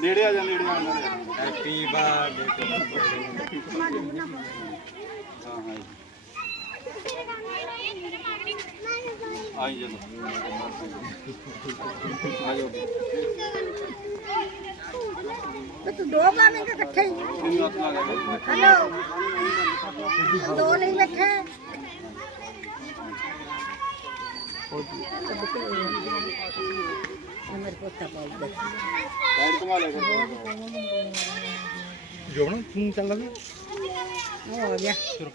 ਨੇੜੇ ਆ ਜਾ ਨੇੜੇ ਆ ਜਾ। ਹੈਪੀ ਬਰਥਡੇ ਹਾਂ ਹਾਂ ਆਈ ਚਲੋ ਆਜੋ ਤੇ ਦੋ ਪਾਵੇਂਗਾ ਇਕੱਠੇ ਹੀ ਕੇ ਹੈਲੋ ਦੋ ਨਹੀਂ ਬੈਠੇ। ਪੋਤਾ ਪਾਉਂਦਾ ਸਾਈਡ ਘੁਮਾ ਲੈ ਕਰ। ਜੋਬਨ ਤੂੰ ਚੱਲ ਲੱਗ ਹੋ ਗਿਆ।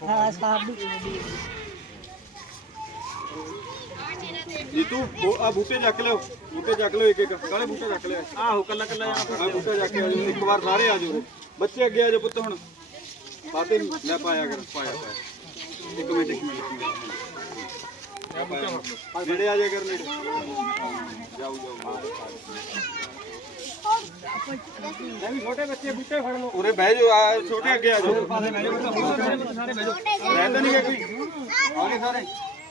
ਹਾਂ ਸਾਬ ਜੀ ਤੂੰ ਉਹ ਆ ਬੂਟੇ ਚੱਕ ਲਿਓ। ਬੂਟੇ ਚੱਕ ਲਿਓ ਇੱਕ ਇੱਕ। ਕਾਲੇ ਬੂਟੇ ਚੱਕ ਲਿਓ ਆਹੋ ਕੱਲਾ ਕੱਲਾ ਆ ਬੂਟੇ ਚੱਕ ਕੇ ਆ ਜਾਓ। ਇੱਕ ਵਾਰ ਸਾਰੇ ਆ ਜਾਓ। ਬੱਚੇ ਅੱਗੇ ਆ ਜਾਓ ਪੁੱਤ ਹੁਣ। ਫਾਤੇ ਲੈ ਪਾਇਆ ਕਰ ਪਾਇਆ ਪਾਇਆ। ਇੱਕ ਮਿੰਟ ਇੱਕ ਮਿੰਟ ਇੱਕ ਮਿੰਟ। ਨੇੜੇ ਆ ਜਾ ਕਰ ਨੇੜੇ ਜਾਓ ਜਾਓ। ਮੈਂ ਵੀ ਛੋਟੇ ਬੱਚੇ ਬੂਟੇ ਫੜ ਲਓ ਉਰੇ ਬਹਿ ਜਾਓ ਆ ਛੋਟੇ ਅੱਗੇ ਆ ਜਾਓ। ਪਾਸੇ ਬਹਿ ਜਾਓ ਰਹਿੰਦਾ ਨਹੀਂ ਕੋਈ। ਆਗੇ ਸਾਰੇ।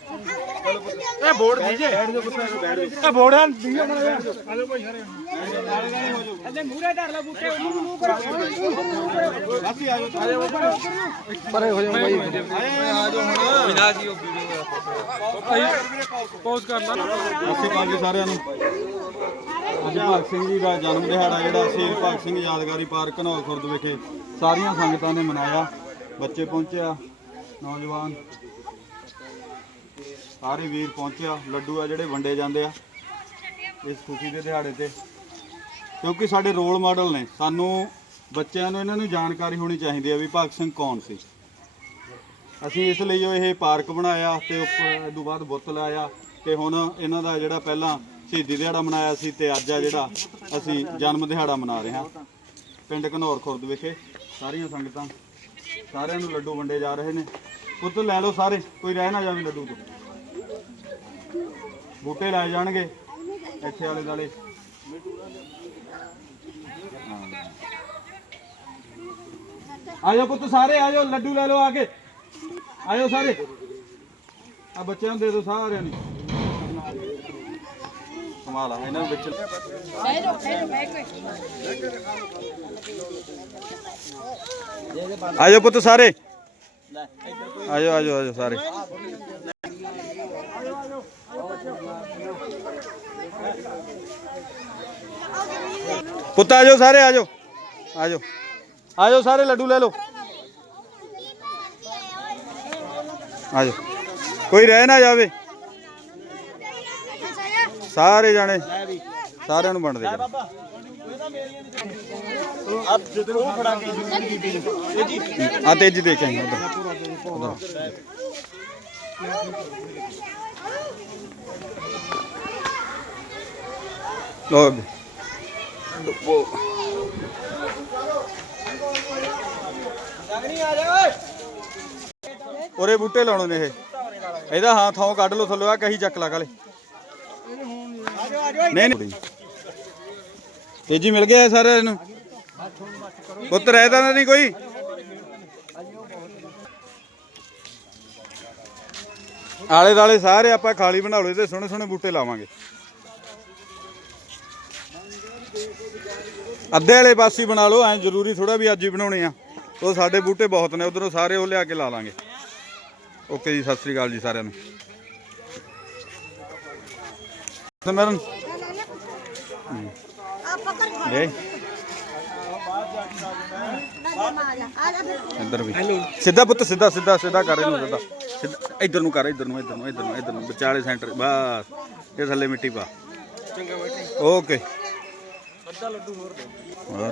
ਇਹ ਬੋਰਡ ਦੀਜੇ ਬੈਠ ਜਾਓ ਬੈਠ ਜਾਓ। ਇਹ ਬੋਰਡਾਂ ਦੀਜੇ ਆ ਜਾਓ ਭਾਈ ਸਾਰੇ ਅੱਲੇ ਮੂਰੇ ਧਰ ਲੈ ਬੂਟੇ ਉਹਨੂੰ ਮੂੰਹ ਕਰੋ ਅਸੀਂ ਆ ਜਾਓ ਆ ਜਾਓ ਪਰੇ ਹੋ ਜਾ ਬਾਈ ਆ ਜਾਓ ਹੁਣ ਬਿਨਾ ਜੀ ਉਹ ਵੀਡੀਓ ਪੌਜ਼ ਕਰ ਅਸੀਂ ਕਾਲ ਸਾਰਿਆਂ ਨੂੰ ਅੱਜ ਭਗਤ ਸਿੰਘ ਜੀ ਦਾ ਜਨਮ ਦਿਹਾੜਾ ਜਿਹੜਾ ਸ਼ਹੀਦ ਭਗਤ ਸਿੰਘ ਯਾਦਗਾਰੀ ਪਾਰਕ ਘਨੌਰ ਖੁਰਦ ਵਿਖੇ ਸਾਰੀਆਂ ਸੰਗਤਾਂ ਨੇ ਮਨਾਇਆ ਬੱਚੇ ਪਹੁੰਚਿਆ ਨੌਜਵਾਨ ਸਾਰੇ ਵੀਰ ਪਹੁੰਚਿਆ, ਲੱਡੂ ਆ ਜਿਹੜੇ ਵੰਡੇ ਜਾਂਦੇ ਆ, ਇਸ ਖੁਸ਼ੀ ਦੇ ਦਿਹਾੜੇ ਤੇ। ਕਿਉਂਕਿ ਸਾਡੇ ਰੋਲ ਮਾਡਲ ਨੇ। ਸਾਨੂੰ ਬੱਚਿਆਂ ਨੂੰ ਇਹਨਾਂ ਨੂੰ ਜਾਣਕਾਰੀ ਹੋਣੀ ਚਾਹੀਦੀ ਹੈ ਵੀ ਭਗਤ ਸਿੰਘ ਕੌਣ ਸੀ। ਅਸੀਂ ਇਸ ਲਈ ਇਹ ਪਾਰਕ ਬਣਾਇਆ ਤੇ ਉੱਪਰ ਇਹ ਤੋਂ ਬਾਅਦ ਬੁੱਤ ਲਾਇਆ ਤੇ ਹੁਣ ਇਹਨਾਂ ਦਾ ਜਿਹੜਾ ਪਹਿਲਾਂ ਸ਼ਹੀਦੀ ਦਿਹਾੜਾ ਮਨਾਇਆ ਸੀ ਤੇ ਅੱਜ ਆ ਜਿਹੜਾ ਅਸੀਂ ਜਨਮ ਦਿਹਾੜਾ ਮਨਾ ਰਹੇ ਹਾਂ। ਪਿੰਡ ਘਨੌਰ ਖੁਰਦ ਵਿਖੇ ਸਾਰੀਆਂ ਸੰਗਤਾਂ, ਸਾਰਿਆਂ ਨੂੰ ਲੱਡੂ ਵੰਡੇ ਜਾ ਰਹੇ ਨੇ। ਪੁੱਤ ਲੈ ਲਓ ਸਾਰੇ, ਕੋਈ ਰਹਿ ਨਾ ਜਾਵੇ ਲੱਡੂ ਤੋਂ। ਬੂਟੇ ਲਾਏ ਜਾਣਗੇ, ਇੱਥੇ ਆਲੇ ਦਾਲੇ ਆਇਓ ਪੁੱਤ ਸਾਰੇ ਆਜੋ ਲੱਡੂ ਲੈ ਲਓ ਆ ਕੇ। ਆਇਓ ਸਾਰੇ। ਆ ਬੱਚਿਆਂ ਨੂੰ ਦੇ ਦਿਓ ਸਾਰਿਆਂ ਨੂੰ। ਕਮਾਲ ਆ, ਇਹਨਾਂ ਨੂੰ ਵਿੱਚ। ਆਜੋ ਪੁੱਤ ਸਾਰੇ। ਆਇਓ ਆਜੋ ਆਇਓ ਸਾਰੇ। ਪੁੱਤ ਆਜੋ ਸਾਰੇ, ਆਜੋ। ਆਜੋ। ਆਜੋ ਸਾਰੇ ਲੱਡੂ ਲੈ ਲਓ। ਆਜੋ। ਕੋਈ ਰਹਿ ਨਾ ਜਾਵੇ। ਸਾਰੇ ਜਾਣੇ ਸਾਰਿਆਂ ਨੂੰ ਵੰਡਦੇ ਜਾ ਆ ਤੇਜੀ ਦੇ ਕੇ ਉਧਰ। ਉਧਰ। ਲੋ ਉਰੇ ਬੂਟੇ ਲਾਉਣੇ ਨੇ ਇਹ। ਇਹਦਾ ਹਾਂ ਥਾਂ ਕੱਢ ਲਓ ਥੱਲੇ ਆ ਕਹੀ ਚੱਕ ਲਾ ਕਾਲੇ। ਨਹੀਂ ਨਹੀਂ। ਤੇਜੀ ਮਿਲ ਗਿਆ ਸਾਰਿਆਂ ਨੂੰ? ਪੁੱਤ ਰਹਿਦਾ ਨਹੀਂ ਕੋਈ। ਆਲੇ ਦਾਲੇ ਸਾਰੇ ਆਪਾਂ ਖਾਲੀ ਬਣਾ ਲਓ ਤੇ ਸੋਹਣੇ ਸੋਹਣੇ ਬੂਟੇ ਲਾਵਾਂਗੇ। ਅੱਧੇ ਵਾਲੇ ਪਾਸੇ ਬਣਾ ਲਓ ਐ ਜ਼ਰੂਰੀ ਥੋੜਾ ਵੀ ਅੱਜ ਹੀ ਬਣਾਉਣੇ ਆ। ਉਹ ਸਾਡੇ ਬੂਟੇ ਬਹੁਤ ਨੇ ਉਧਰੋਂ ਸਾਰੇ ਉਹ ਲਿਆ ਕੇ ਲਾ ਲਾਂਗੇ। ਓਕੇ ਜੀ ਸਤਿ ਸ੍ਰੀ ਅਕਾਲ ਜੀ ਸਾਰਿਆਂ ਨੂੰ। ਸਿਮਰਨ ਇੱਧਰ ਵੀ। ਸਿੱਧਾ ਪੁੱਤ ਸਿੱਧਾ ਸਿੱਧਾ ਸਿੱਧਾ ਕਰ ਇਹਨੂੰ ਸਿੱਧਾ। ਸਿੱਧਾ ਇੱਧਰ ਨੂੰ ਕਰ ਇੱਧਰ ਨੂੰ ਇੱਧਰ ਨੂੰ ਇੱਧਰ ਨੂੰ ਇੱਧਰ ਨੂੰ। ਵਿਚਾਲੇ ਸੈਂਟਰ ਬਸ। ਇਹ ਥੱਲੇ ਮਿੱਟੀ ਪਾ। ਚੰਗਾ ਬੈਠੇ ਓਕੇ। ਅੱਧਾ ਲੱਡੂ ਹੋਰ ਦੇ। ਹੋਰ।